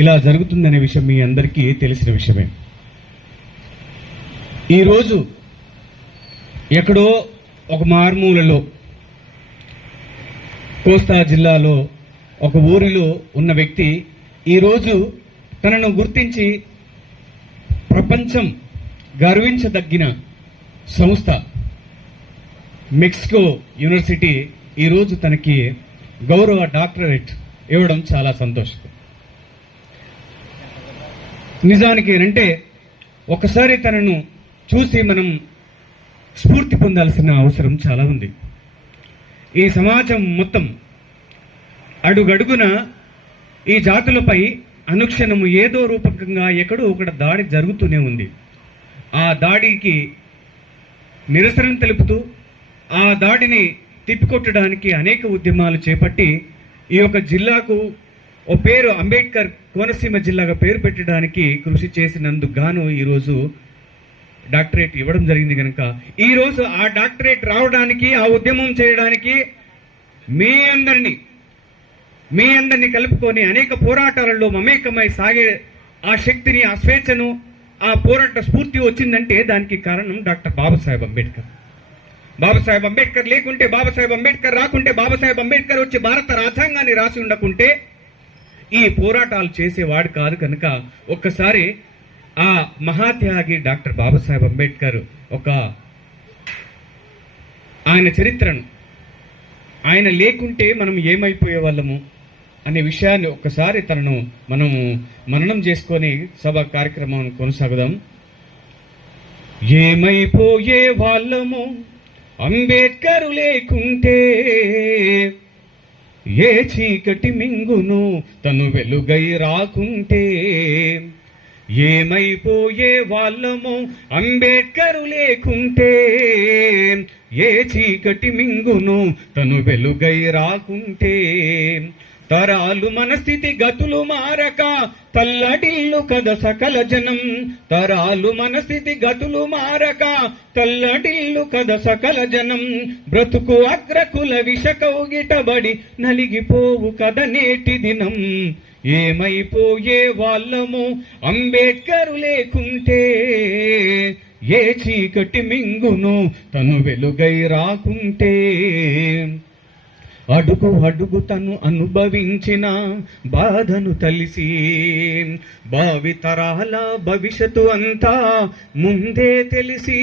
ఇలా జరుగుతుందనే విషయం మీ అందరికీ తెలిసిన విషయమే. ఈరోజు ఎక్కడో ఒక మారుమూలలో కోస్తా జిల్లాలో ఒక ఊరిలో ఉన్న వ్యక్తి ఈరోజు తనను గుర్తించి ప్రపంచం గర్వించదగిన సంస్థ మెక్సికో యూనివర్సిటీ ఈరోజు తనకి గౌరవ డాక్టరేట్ ఇవ్వడం చాలా సంతోషం. నిజానికి అంటే ఒకసారి తనను చూసి మనం స్ఫూర్తి పొందాల్సిన అవసరం చాలా ఉంది. ఈ సమాజం మొత్తం అడుగడుగున ఈ జాతులపై అనుక్షణము ఏదో రూపకంగా ఎక్కడో ఒకటి దాడి జరుగుతూనే ఉంది. ఆ దాడికి నిరసన తెలుపుతూ ఆ దాడిని తిప్పికొట్టడానికి అనేక ఉద్యమాలు చేపట్టి ఈ యొక్క జిల్లాకు ఓ పేరు అంబేద్కర్ కోనసీమ జిల్లాగా పేరు పెట్టడానికి కృషి చేసినందుకు గాను ఈరోజు డాక్టరేట్ ఇవ్వడం జరిగింది. కనుక ఈరోజు ఆ డాక్టరేట్ రావడానికి, ఆ ఉద్యమం చేయడానికి మీ అందరినీ కలుపుకొని అనేక పోరాటాలలో మమేకమై సాగే ఆ శక్తిని, ఆ స్వేచ్ఛను, ఆ పోరాట స్ఫూర్తి వచ్చిందంటే దానికి కారణం డాక్టర్ బాబాసాహెబ్ అంబేద్కర్. బాబాసాహెబ్ అంబేద్కర్ లేకుంటే, బాబాసాహెబ్ అంబేద్కర్ రాకుంటే, బాబాసాహెబ్ అంబేద్కర్ వచ్చి భారత రాజ్యాంగాన్ని రాసి ఉండకుంటే ఈ పోరాటాలు చేసేవాడు కాదు. కనుక ఒక్కసారి ఆ మహాత్యాగి డాక్టర్ బాబాసాహెబ్ అంబేద్కర్ ఆయన చరిత్రను, ఆయన లేకుంటే మనం ఏమైపోయే వాళ్ళము అనే విషయాన్ని ఒక్కసారి తనను మనము మననం చేసుకొని సభ కార్యక్రమం కొనసాగుదాం. ఏమైపోయే వాళ్ళము అంబేద్కరు లేకుంటే, ఏ చీకటి మింగును తను వెలుగై రాకుంటే. ఏమైపోయే వాళ్ళము అంబేద్కరు లేకుంటే, ఏ చీకటి మింగును తను వెలుగై రాకుంటే. తరాలు మన స్థితి గతులు మారక తల్లడిల్లు కద సకల జనం. తరాలు మన స్థితి గతులు మారక తల్లడిల్లు కద సకల జనం. బ్రతుకు అగ్రకుల విషకౌగిటబడి నలిగిపోవు కద నేటి దినం. ఏమైపోయే వాళ్ళము అంబేద్కరు లేకుంటే, ఏ చీకటి మింగును తను వెలుగై రాకుంటే. అడుగు అడుగు తను అనుభవించిన బాధను తలిసి, భావితరాల భవిష్యత్తు అంతా ముందే తెలిసి.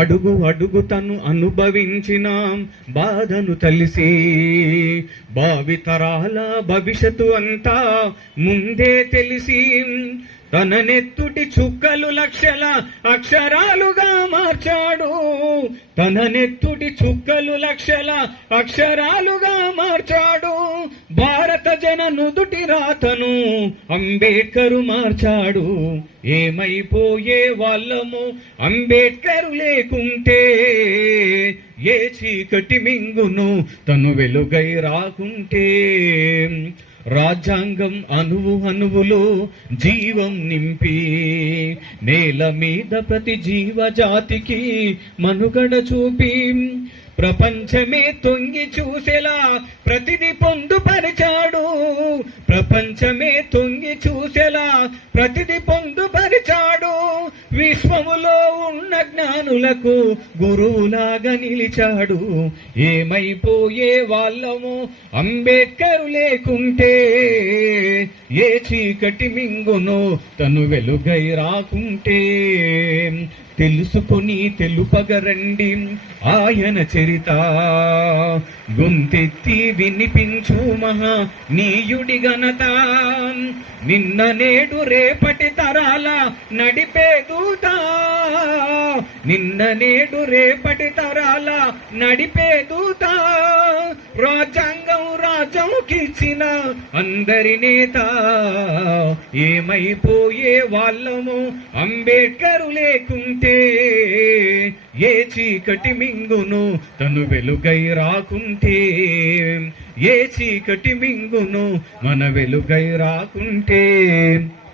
అడుగు అడుగు తను అనుభవించిన బాధను తలిసి, భావితరాల భవిష్యత్తు అంతా ముందే తెలిసి. తన నెత్తుటి చుక్కలు లక్షల అక్షరాలుగా మార్చాడు. తన నెత్తుటి చుక్కలు లక్షల అక్షరాలుగా మార్చాడు. భారత జన నుదుటి రాతను అంబేద్కరు మార్చాడు. ఏమైపోయే వాళ్ళము అంబేద్కరు లేకుంటే, ఏ చీకటి మింగును తను వెలుగై రాకుంటే. రాజ్యాంగం అణువు అణువులో జీవం నింపి, నేల మీద ప్రతి జీవజాతికి మనుగడ చూపి. ప్రపంచమే తొంగి చూసేలా ప్రతిది పొందుపరిచాడు. ప్రపంచమే తొంగి చూసేలా ప్రతిది పొందుపరిచాడు. విశ్వములో ఉన్న జ్ఞానులకు గురువులాగా నిలిచాడు. ఏమైపోయే వాళ్ళము అంబేద్కరు లేకుంటే, ఏ చీకటి మింగును తను వెలుగై రాకుంటే. తెలుసుకొని తెలుపగరండి ఆయన చరిత, గొంతెత్తి వినిపించు మహా నీయుడి ఘనత. నిన్న నేడు రేపటి తరాల నడిపే దూత, నిన్న నేడు రేపటి తరాల నడిపే దూత. రాజ్యాంగం రాజ్యముకిచ్చిన అందరి నేత. ఏమైపోయే వాళ్ళము అంబేద్కరు లేకుంటే, ఏ చీకటి మింగును తను వెలుగై రాకుంటే. ఏ చీకటి మింగును మన వెలుగై రాకుంటే.